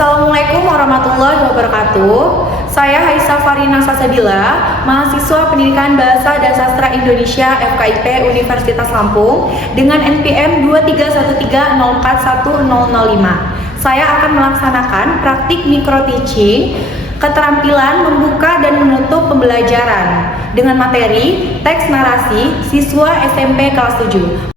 Assalamualaikum warahmatullahi wabarakatuh. Saya Haisa Farina Sasabila, mahasiswa Pendidikan Bahasa dan Sastra Indonesia FKIP Universitas Lampung dengan NPM 23130410005. Saya akan melaksanakan praktik micro teaching, keterampilan membuka dan menutup pembelajaran dengan materi teks narasi siswa SMP kelas 7.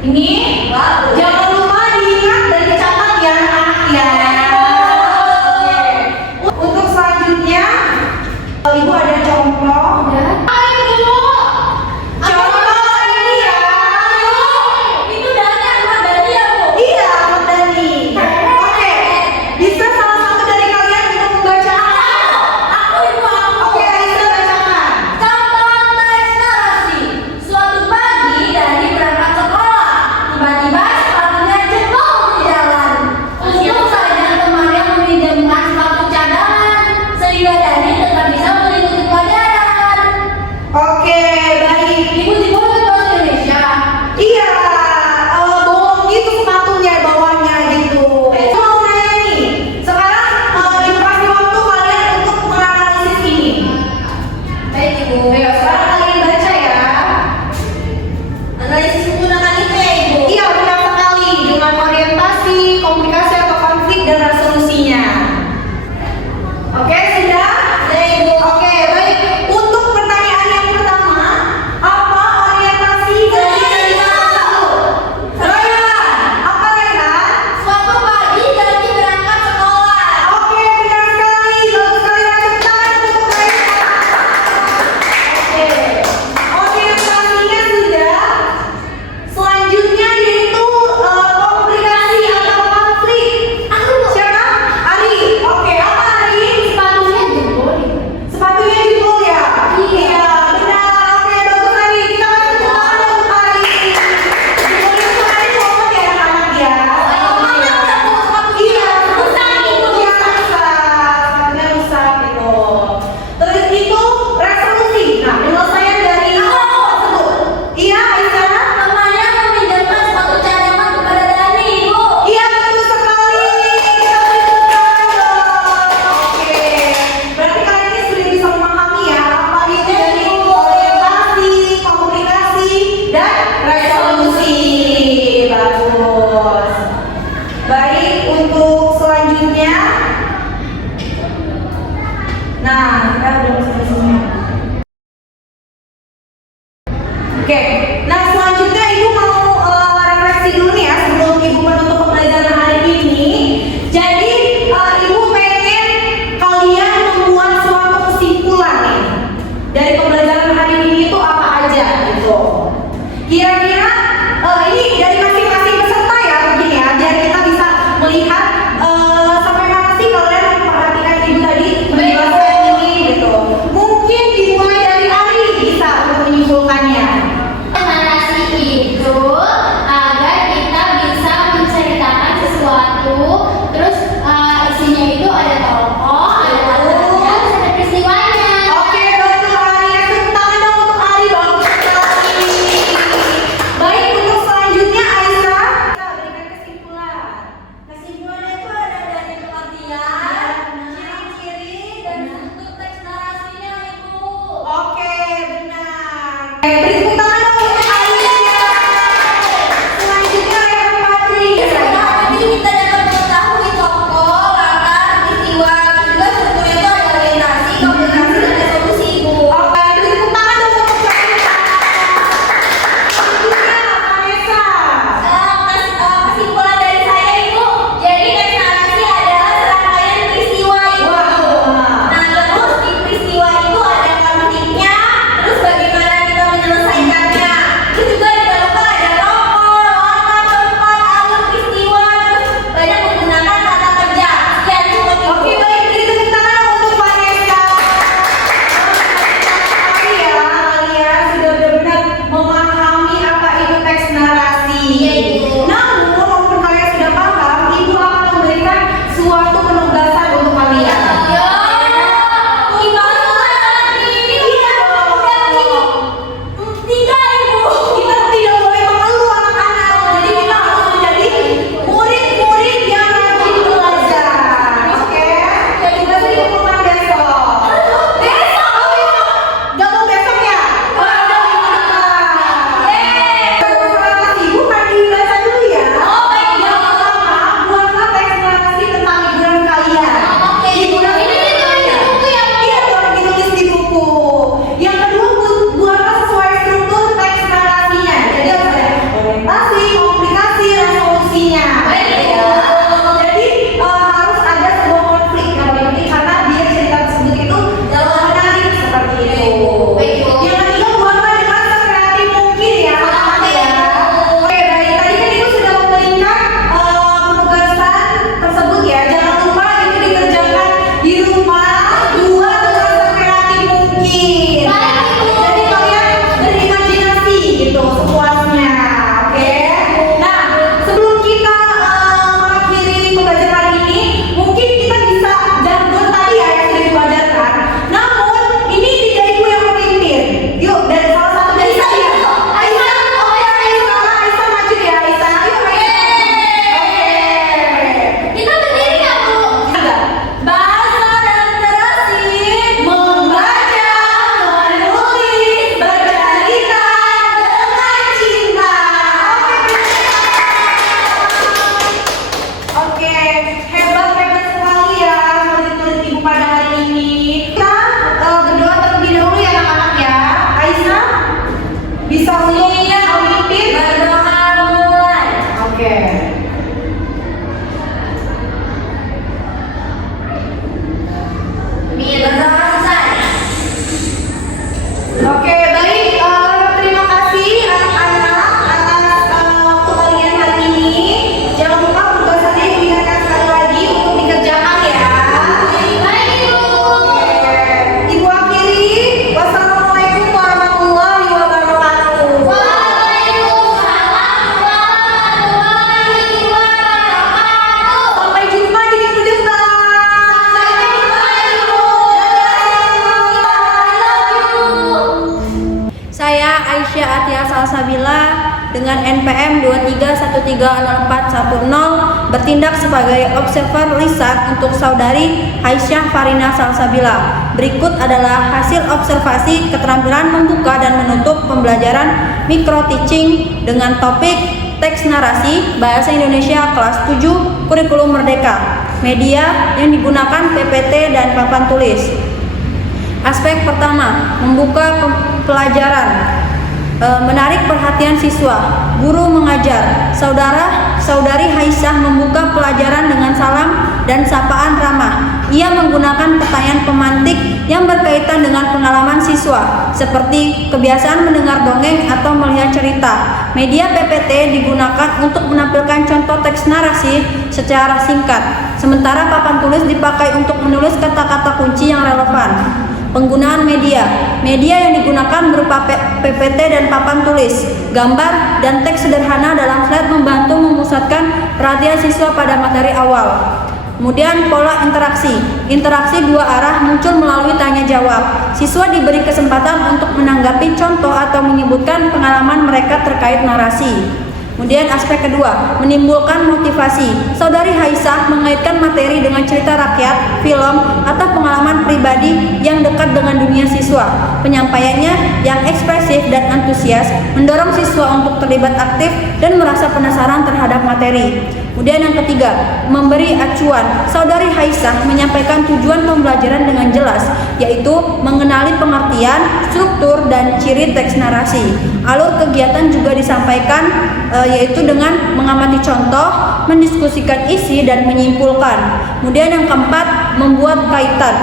Ini jangan lupa diingat dan dicatat ya anak ya. Oke. Untuk selanjutnya, Ibu ada contoh. Oke, nah selanjutnya Ibu mau refleksi dulu nih ya sebelum Ibu menutup pembelajaran hari ini. Jadi Ibu pengen kalian membuat suatu kesimpulan nih dari pembelajaran hari ini itu apa aja gitu. Kira-kira ini dari masing-masing peserta ya begini ya, biar kita bisa melihat sampai mana sih kalian memperhatikan Ibu tadi menjelaskan ini gitu. Mungkin dimulai dari Ari bisa untuk menyimpulkannya. Itu agar kita bisa menceritakan sesuatu, terus isinya itu ada tokoh, ada latarnya, ada peristiwanya. Oke, betul Ari. Tepuk tangan dong untuk Ari, bagus sekali. dengan NPM 23130410 bertindak sebagai observer riset untuk Saudari Aisyah Farina Salsabila. Berikut adalah hasil observasi keterampilan membuka dan menutup pembelajaran micro teaching dengan topik teks narasi Bahasa Indonesia kelas 7 Kurikulum Merdeka. Media yang digunakan PPT dan papan tulis. Aspek pertama, membuka pelajaran. Menarik perhatian siswa. Guru mengajar. Saudari Aisyah membuka pelajaran dengan salam dan sapaan ramah. Ia menggunakan pertanyaan pemantik yang berkaitan dengan pengalaman siswa, seperti kebiasaan mendengar dongeng atau melihat cerita. Media PPT digunakan untuk menampilkan contoh teks narasi secara singkat, sementara papan tulis dipakai untuk menulis kata-kata kunci yang relevan. Penggunaan media yang digunakan berupa PPT dan papan tulis, gambar, dan teks sederhana dalam slide membantu memusatkan perhatian siswa pada materi awal. Kemudian pola interaksi dua arah muncul melalui tanya jawab. Siswa diberi kesempatan untuk menanggapi contoh atau menyebutkan pengalaman mereka terkait narasi. Kemudian aspek kedua, menimbulkan motivasi. Saudari Aisyah mengaitkan materi dengan cerita rakyat, film, atau pengalaman pribadi yang dekat dengan dunia siswa. Penyampaiannya yang ekspresif dan antusias mendorong siswa untuk terlibat aktif dan merasa penasaran terhadap materi. Kemudian yang ketiga, memberi acuan. Saudari Aisyah menyampaikan tujuan pembelajaran dengan jelas, yaitu mengenali pengertian, struktur, dan ciri teks narasi. Alur kegiatan juga disampaikan yaitu dengan mengamati contoh, mendiskusikan isi, dan menyimpulkan. Kemudian yang keempat, membuat kaitan.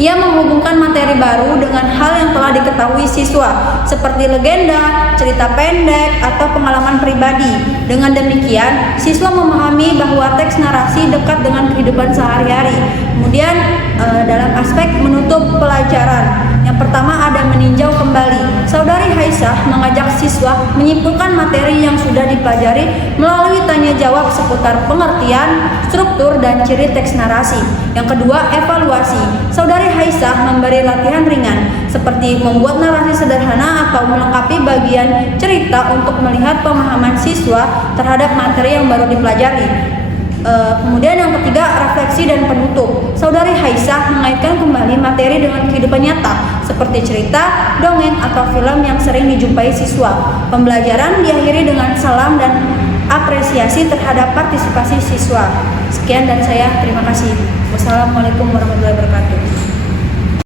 Ia menghubungkan materi baru dengan hal yang telah diketahui siswa, seperti legenda, cerita pendek, atau pengalaman pribadi. Dengan demikian, siswa memahami bahwa teks narasi dekat dengan kehidupan sehari-hari. Kemudian dalam aspek menutup pelajaran, yang pertama ada meninjau kembali. Saudari Aisyah mengajak siswa menyimpulkan materi yang sudah dipelajari melalui tanya jawab seputar pengertian, struktur, dan ciri teks narasi. Yang kedua, evaluasi. Saudari Aisyah memberi latihan ringan seperti membuat narasi sederhana atau melengkapi bagian cerita untuk melihat pemahaman siswa terhadap materi yang baru dipelajari. Kemudian yang ketiga, refleksi dan penutup. Saudari Aisyah mengaitkan kembali materi dengan kehidupan nyata seperti cerita, dongeng, atau film yang sering dijumpai siswa. Pembelajaran diakhiri dengan salam dan apresiasi terhadap partisipasi siswa. Sekian dan saya terima kasih. Wassalamualaikum warahmatullahi wabarakatuh.